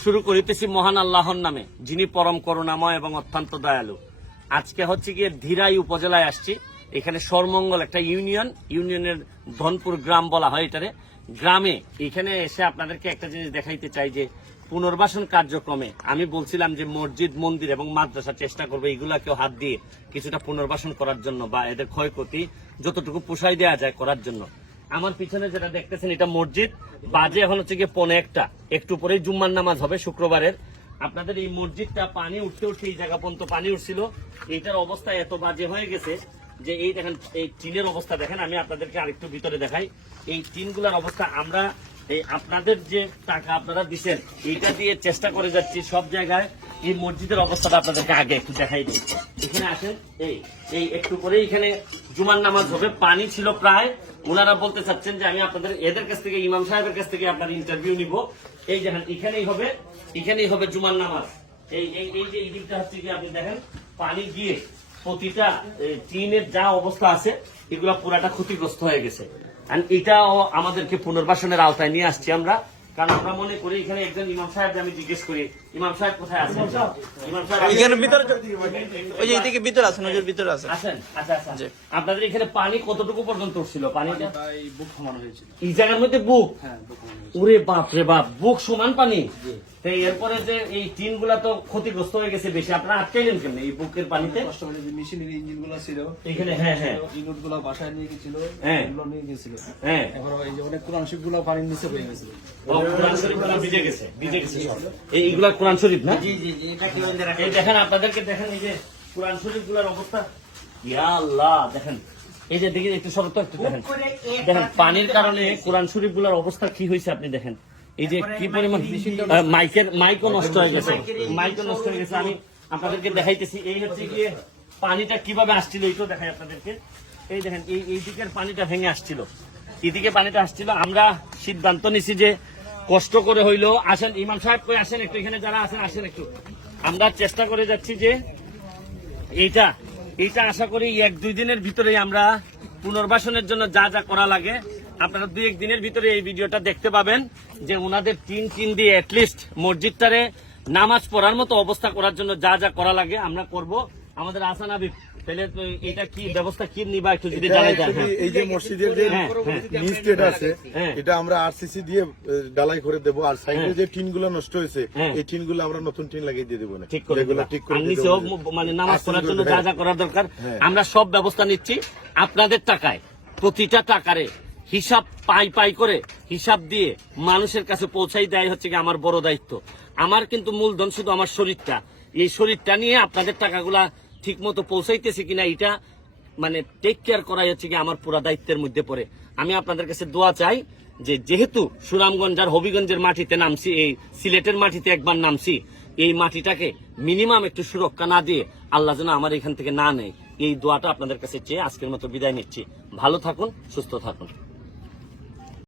শুরু করিতেছি মহান আল্লাহর নামে, যিনি পরম করুণাময় এবং অত্যন্ত দয়ালু। আজকে হচ্ছে গিয়ে ধীরাই উপজেলায় আসছি। এখানে সরমঙ্গল একটা ইউনিয়ন, ইউনিয়নের ধনপুর গ্রাম বলা হয় এটারে। গ্রামে এখানে এসে আপনাদেরকে একটা জিনিস দেখাইতে চাই যে, পুনর্বাসন কার্যক্রমে আমি বলছিলাম যে মসজিদ, মন্দির এবং মাদ্রাসা চেষ্টা করবে এগুলাকেও হাত দিয়ে কিছুটা পুনর্বাসন করার জন্য বা এদের ক্ষয়ক্ষতি যতটুকু পোষাই দেওয়া যায় করার জন্য। আমার পিছনে যেটা দেখতেছেন, এটা মসজিদ। বাজে এখন হচ্ছে গিয়ে পনে একটা। একটু পরেই জুম্মার নামাজ হবে শুক্রবারের। আপনাদের এই মসজিদটা পানি উঠতে উঠতে এই জায়গা পর্যন্ত পানি উঠছিল। এইটার অবস্থা এত বাজে হয়ে গেছে যে এই দেখেন, এই টিনের অবস্থা দেখেন, আমি আপনাদেরকে আরেকটু ভিতরে দেখাই। এই টিনগুলোর অবস্থা আমরা, এই আপনাদের যে টাকা আপনারা দিচ্ছেন এইটা দিয়ে চেষ্টা করে যাচ্ছি সব জায়গায় এই মসজিদের অবস্থাটা আপনাদেরকে আগে একটু দেখাই দিই। এখানে আসেন, এই এই একটু করে এখানে জুমার নামাজ হবে, পানি ছিল প্রায়। ওনারা বলতে চাচ্ছেন যে আমি আপনাদের, এদের কাছ থেকে, ইমাম সাহেবের কাছ থেকে আপনার ইন্টারভিউ নিব। এই দেখেন, এখানেই হবে এখানেই হবে জুমার নামাজ। এই এই এই যে এই দিকটা হচ্ছে কি, আপনি দেখেন, পানি গিয়ে প্রতিটা টিনের যা অবস্থা আছে, এগুলা পুরাটা ক্ষতিগ্রস্ত হয়ে গেছে। এটাও আমাদেরকে পুনর্বাসনের আওতায় নিয়ে আসছি আমরা। কারণ আমরা মনে করি এখানে একজন ইমাম সাহেব আমি জিজ্ঞেস করি ইমাম সাহেব কোথায় আছেন? ইমাম সাহেব। এখানে ভিতরে ওই যে এদিকে ভিতরে আছে নজর ভিতরে আছে আছেন? আচ্ছা আচ্ছা। আপনাদের এখানে পানি কতটুকু পর্যন্ত উঠছিল? পানিটা বুক সমান হয়েছিল। এই জায়গার মধ্যে বুক? হ্যাঁ বুক সমান হয়েছিল। ওরে বাপ রে বাপ বুক সমান পানি? তো এরপরে যে এই টিনগুলা তো ক্ষতিগ্রস্ত হয়ে গেছে বেশি আপনারা আটকাইলেন কেন এই বুকের পানিতে? কষ্ট করে যে মেশিনের ইঞ্জিনগুলো ছিল এখানে হ্যাঁ হ্যাঁ। গুলো বাসায় নিয়ে গেছিল হ্যাঁ। এগুলো নিয়ে গেছিল। হ্যাঁ। এবার এই যে অনেক কোরআন শিবগুলো পানির নিচে হয়ে গেছিল। কোরআন শরীফগুলা ভিজে গেছে ভিজে গেছে এইগুলা কোরআন শরীফ না? এই দেখেন আপনাদেরকে দেখেন এই যে কোরআন শরীফগুলার অবস্থা। ইয়া আল্লাহ দেখেন। এই যে দেখেন একটু সরত একটু দেখেন। দেখেন পানির কারণে কোরআন শরীফগুলার অবস্থা কি হয়েছে আপনি দেখেন। এই যে কি পরিমাণ মাইকের মাইকও নষ্ট হয়ে গেছে। মাইকও নষ্ট হয়ে গেছে। আমি আপনাদেরকে দেখাইতেছি এই হচ্ছে গিয়ে পানিটা কীভাবে আসছিল এইটাও দেখাই আপনাদেরকে। এই দেখেন এই এই দিকের পানিটা ভেঙে আসছিল। এদিকে পানিটা আসছিল আমরা সিদ্ধান্ত নিছি যে কষ্ট করে হইল। আসেন, ইমাম সাহেব কই আসেন একটু, এখানে যারা আছেন, আসেন একটু। আমরা চেষ্টা করে যাচ্ছি যে এইটা এইটা আশা করি এক দুই দিনের ভিতরেই আমরা পুনর্বাসনের জন্য যা যা করা লাগে, আপনারা দুই এক দিনের ভিতরে এই ভিডিওটা দেখতে পাবেন যে ওনাদের টিন টিন দিয়ে অ্যাটলিস্ট মসজিদটারে নামাজ পড়ার মতো অবস্থা করার জন্য যা যা করা লাগে আমরা করব। আমাদের আসান আবিব তাহলে এটা কি ব্যবস্থা কি নিবা একটু যদি জানাই দেন। এই যে মসজিদের যে। নিচ যেটা আছে। এটা আমরা আরসিসি দিয়ে ডালাই করে দেবো আর সাইডে যে টিন নষ্ট হয়েছে। এই টিন আমরা নতুন টিন লাগিয়ে দিয়ে দেবো না ঠিক করে এগুলো ঠিক করে আর দিয়ে নিচেও দেবো। ম- মানে নামাজ পড়ার জন্য যা। যা করার দরকার। আমরা সব ব্যবস্থা নিচ্ছি আপনাদের টাকায় প্রতিটা টাকারে হিসাব পাই পাই করে হিসাব দিয়ে মানুষের কাছে পৌঁছাই দেয় হচ্ছে কি আমার বড় দায়িত্ব আমার কিন্তু মূলধন শুধু আমার শরীরটা এই শরীরটা নিয়ে আপনাদের টাকাগুলা ঠিক মতো পৌঁছাইতেছে কিনা এটা মানে টেক কেয়ার করাই হচ্ছে কি আমার পুরা দায়িত্বের মধ্যে পড়ে। আমি আপনাদের কাছে দোয়া চাই যে যেহেতু সুনামগঞ্জ আর হবিগঞ্জের মাটিতে নামছি, এই সিলেটের মাটিতে একবার নামছি, এই মাটিটাকে মিনিমাম একটু সুরক্ষা না দিয়ে আল্লাহ যেন আমার এখান থেকে না নেয়। এই দোয়াটা আপনাদের কাছে চেয়ে আজকের মতো বিদায় নিচ্ছি। ভালো থাকুন, সুস্থ থাকুন।